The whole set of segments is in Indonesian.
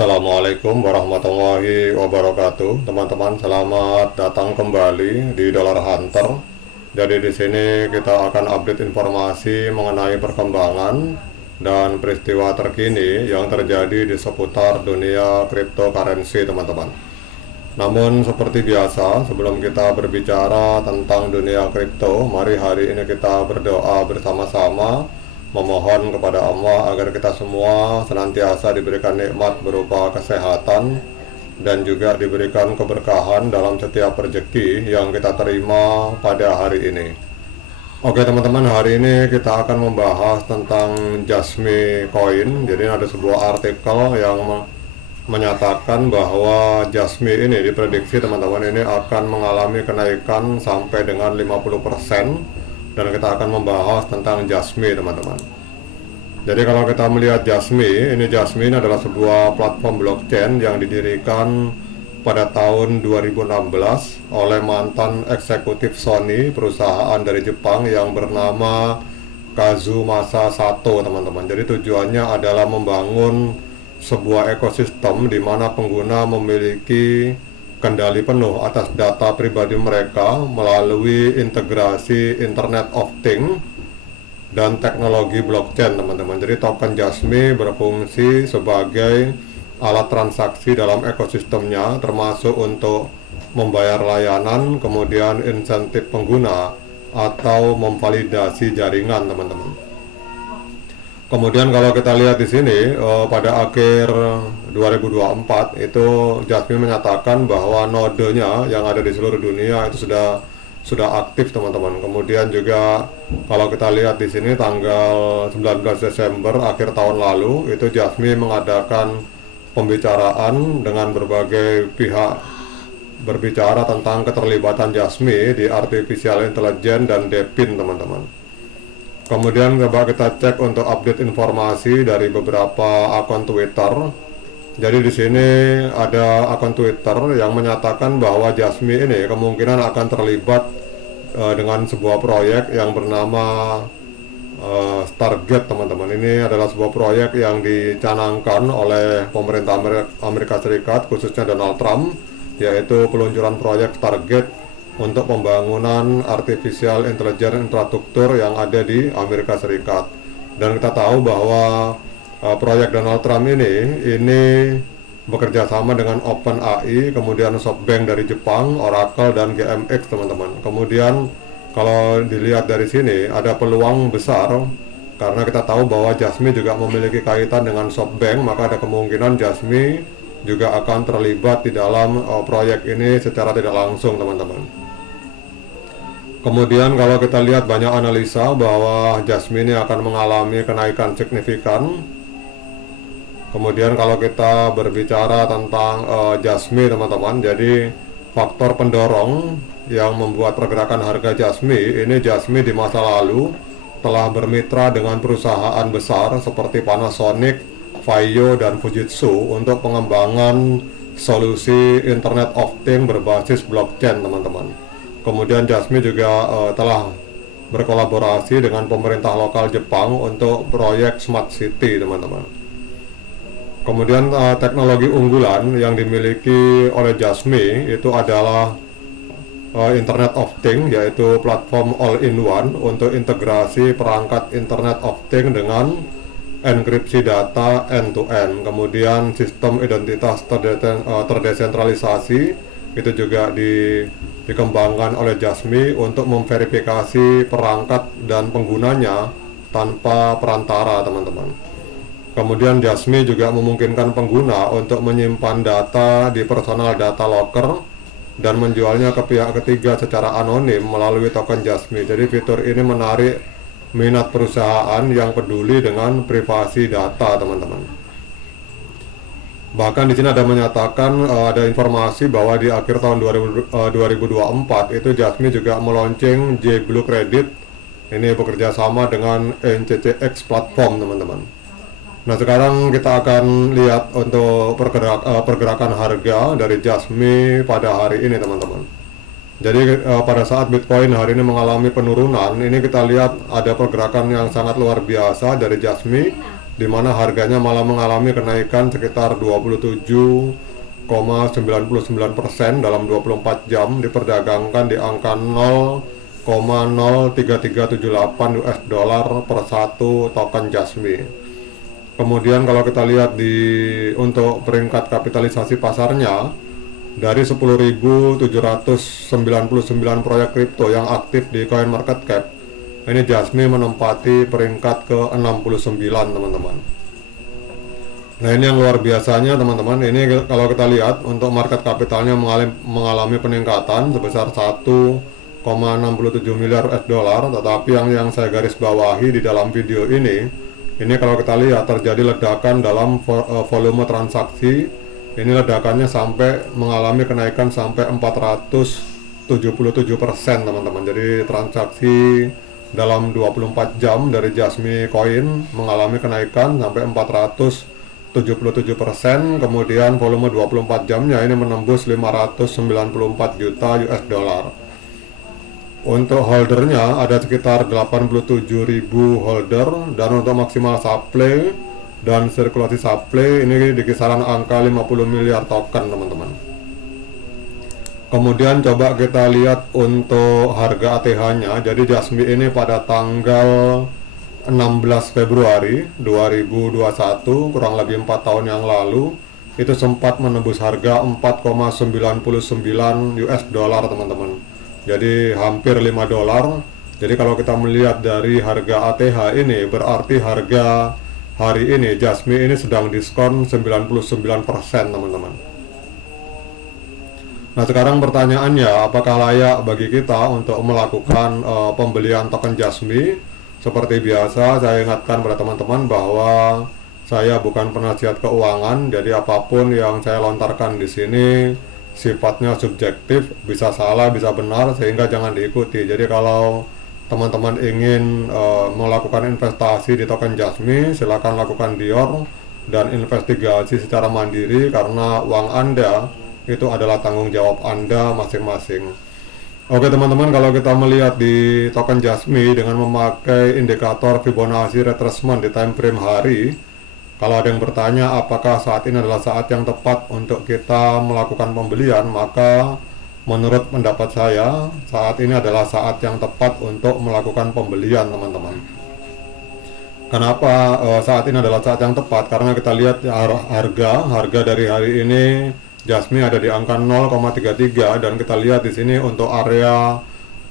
Assalamualaikum warahmatullahi wabarakatuh, teman-teman. Selamat datang kembali di Dollar Hunter. Jadi di sini kita akan update informasi mengenai perkembangan dan peristiwa terkini yang terjadi di seputar dunia cryptocurrency, teman-teman. Namun seperti biasa, sebelum kita berbicara tentang dunia kripto, mari hari ini kita berdoa bersama-sama, memohon kepada Allah agar kita semua senantiasa diberikan nikmat berupa kesehatan dan juga diberikan keberkahan dalam setiap rezeki yang kita terima pada hari ini. Oke teman-teman, hari ini kita akan membahas tentang Jasmy Coin. Jadi ada sebuah artikel yang menyatakan bahwa Jasmy ini diprediksi teman-teman ini akan mengalami kenaikan sampai dengan 50%. Dan kita akan membahas tentang Jasmy, teman-teman. Jadi kalau kita melihat Jasmy ini adalah sebuah platform blockchain yang didirikan pada tahun 2016 oleh mantan eksekutif Sony, perusahaan dari Jepang yang bernama Kazumasa Sato, teman-teman. Jadi tujuannya adalah membangun sebuah ekosistem di mana pengguna memiliki kendali penuh atas data pribadi mereka melalui integrasi Internet of Things dan teknologi blockchain, teman-teman. Jadi token Jasmy berfungsi sebagai alat transaksi dalam ekosistemnya, termasuk untuk membayar layanan, kemudian insentif pengguna, atau memvalidasi jaringan, teman-teman. Kemudian kalau kita lihat di sini pada akhir 2024 itu Jasmy menyatakan bahwa nodenya yang ada di seluruh dunia itu sudah aktif, teman-teman. Kemudian juga kalau kita lihat di sini tanggal 19 Desember akhir tahun lalu itu Jasmy mengadakan pembicaraan dengan berbagai pihak berbicara tentang keterlibatan Jasmy di artificial intelligence dan DePIN, teman-teman. Kemudian coba kita cek untuk update informasi dari beberapa akun Twitter. Jadi di sini ada akun Twitter yang menyatakan bahwa Jasmy ini kemungkinan akan terlibat dengan sebuah proyek yang bernama Stargate, teman-teman. Ini adalah sebuah proyek yang dicanangkan oleh pemerintah Amerika Serikat, khususnya Donald Trump, yaitu peluncuran proyek Stargate untuk pembangunan artificial intelligence infrastruktur yang ada di Amerika Serikat. Dan kita tahu bahwa proyek Donald Trump ini bekerja sama dengan OpenAI, kemudian SoftBank dari Jepang, Oracle, dan GMX, teman-teman. Kemudian kalau dilihat dari sini ada peluang besar karena kita tahu bahwa Jasmy juga memiliki kaitan dengan SoftBank, maka ada kemungkinan Jasmy juga akan terlibat di dalam proyek ini secara tidak langsung, teman-teman. Kemudian kalau kita lihat banyak analisa bahwa Jasmy ini akan mengalami kenaikan signifikan. Kemudian kalau kita berbicara tentang Jasmy, teman-teman, jadi faktor pendorong yang membuat pergerakan harga Jasmy di masa lalu telah bermitra dengan perusahaan besar seperti Panasonic, Vaio, dan Fujitsu untuk pengembangan solusi Internet of Things berbasis blockchain, teman-teman. Kemudian Jasmy juga telah berkolaborasi dengan pemerintah lokal Jepang untuk proyek Smart City, teman-teman. Kemudian teknologi unggulan yang dimiliki oleh Jasmy itu adalah Internet of Things, yaitu platform all-in-one untuk integrasi perangkat Internet of Things dengan enkripsi data end-to-end. Kemudian sistem identitas terdesentralisasi itu juga dikembangkan oleh Jasmy untuk memverifikasi perangkat dan penggunanya tanpa perantara, teman-teman. Kemudian Jasmy juga memungkinkan pengguna untuk menyimpan data di personal data locker dan menjualnya ke pihak ketiga secara anonim melalui token Jasmy. Jadi fitur ini menarik minat perusahaan yang peduli dengan privasi data, teman-teman. Bahkan di sini ada menyatakan ada informasi bahwa di akhir tahun 2024 itu Jasmy juga meluncing JBlue Credit. Ini bekerja sama dengan NCCX platform, teman-teman. Nah sekarang kita akan lihat untuk pergerakan harga dari Jasmy pada hari ini, teman-teman. Jadi pada saat Bitcoin hari ini mengalami penurunan, ini kita lihat ada pergerakan yang sangat luar biasa dari Jasmy di mana harganya malah mengalami kenaikan sekitar 27,99% dalam 24 jam, diperdagangkan di angka 0,03378 US dollar per satu token Jasmy. Kemudian kalau kita lihat untuk peringkat kapitalisasi pasarnya, dari 10.799 proyek kripto yang aktif di CoinMarketCap, ini Jasmy menempati peringkat ke-69 teman-teman. Nah ini yang luar biasanya teman-teman. Ini kalau kita lihat untuk market kapitalnya mengalami peningkatan sebesar 1,67 miliar US dollar, tetapi yang saya garis bawahi di dalam video ini kalau kita lihat terjadi ledakan dalam volume transaksi. Ini ledakannya sampai mengalami kenaikan sampai 477% teman-teman. Jadi transaksi dalam 24 jam dari Jasmy Coin mengalami kenaikan sampai 477%. Kemudian volume 24 jamnya ini menembus 594 juta US dollar. Untuk holdernya ada sekitar 87.000 holder, dan untuk maksimal supply dan sirkulasi supply ini di kisaran angka 50 miliar token teman-teman. Kemudian coba kita lihat untuk harga ATH-nya. Jadi Jasmy ini pada tanggal 16 Februari 2021, kurang lebih 4 tahun yang lalu, itu sempat menembus harga 4,99 US dollar teman-teman. Jadi hampir 5 dolar. Jadi kalau kita melihat dari harga ATH ini, berarti harga hari ini Jasmy ini sedang diskon 99% teman-teman. Nah sekarang pertanyaannya, apakah layak bagi kita untuk melakukan pembelian token Jasmy? Seperti biasa saya ingatkan pada teman-teman bahwa saya bukan penasihat keuangan, jadi apapun yang saya lontarkan di sini sifatnya subjektif, bisa salah, bisa benar, sehingga jangan diikuti. Jadi kalau teman-teman ingin melakukan investasi di token Jasmy, silakan lakukan Dior dan investigasi secara mandiri, karena uang Anda itu adalah tanggung jawab Anda masing-masing. Oke teman-teman, kalau kita melihat di token Jasmy dengan memakai indikator Fibonacci retracement di time frame hari, kalau ada yang bertanya apakah saat ini adalah saat yang tepat untuk kita melakukan pembelian, maka menurut pendapat saya saat ini adalah saat yang tepat untuk melakukan pembelian teman-teman. Kenapa saat ini adalah saat yang tepat? Karena kita lihat harga dari hari ini Jasmy ada di angka 0,33, dan kita lihat di sini untuk area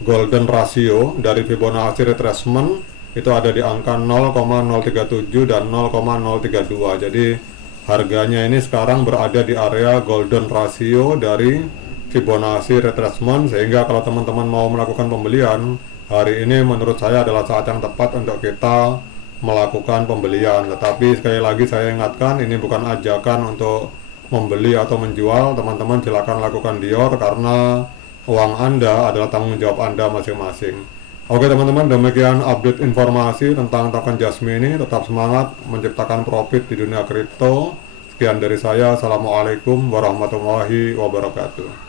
golden ratio dari Fibonacci retracement itu ada di angka 0,037 dan 0,032. Jadi harganya ini sekarang berada di area golden ratio dari Fibonacci retracement, sehingga kalau teman-teman mau melakukan pembelian hari ini menurut saya adalah saat yang tepat untuk kita melakukan pembelian. Tetapi sekali lagi saya ingatkan, ini bukan ajakan untuk membeli atau menjual. Teman-teman silakan lakukan Dior, karena uang Anda adalah tanggung jawab Anda masing-masing. Oke teman-teman, demikian update informasi tentang token Jasmy ini. Tetap semangat menciptakan profit di dunia kripto. Sekian dari saya. Assalamualaikum warahmatullahi wabarakatuh.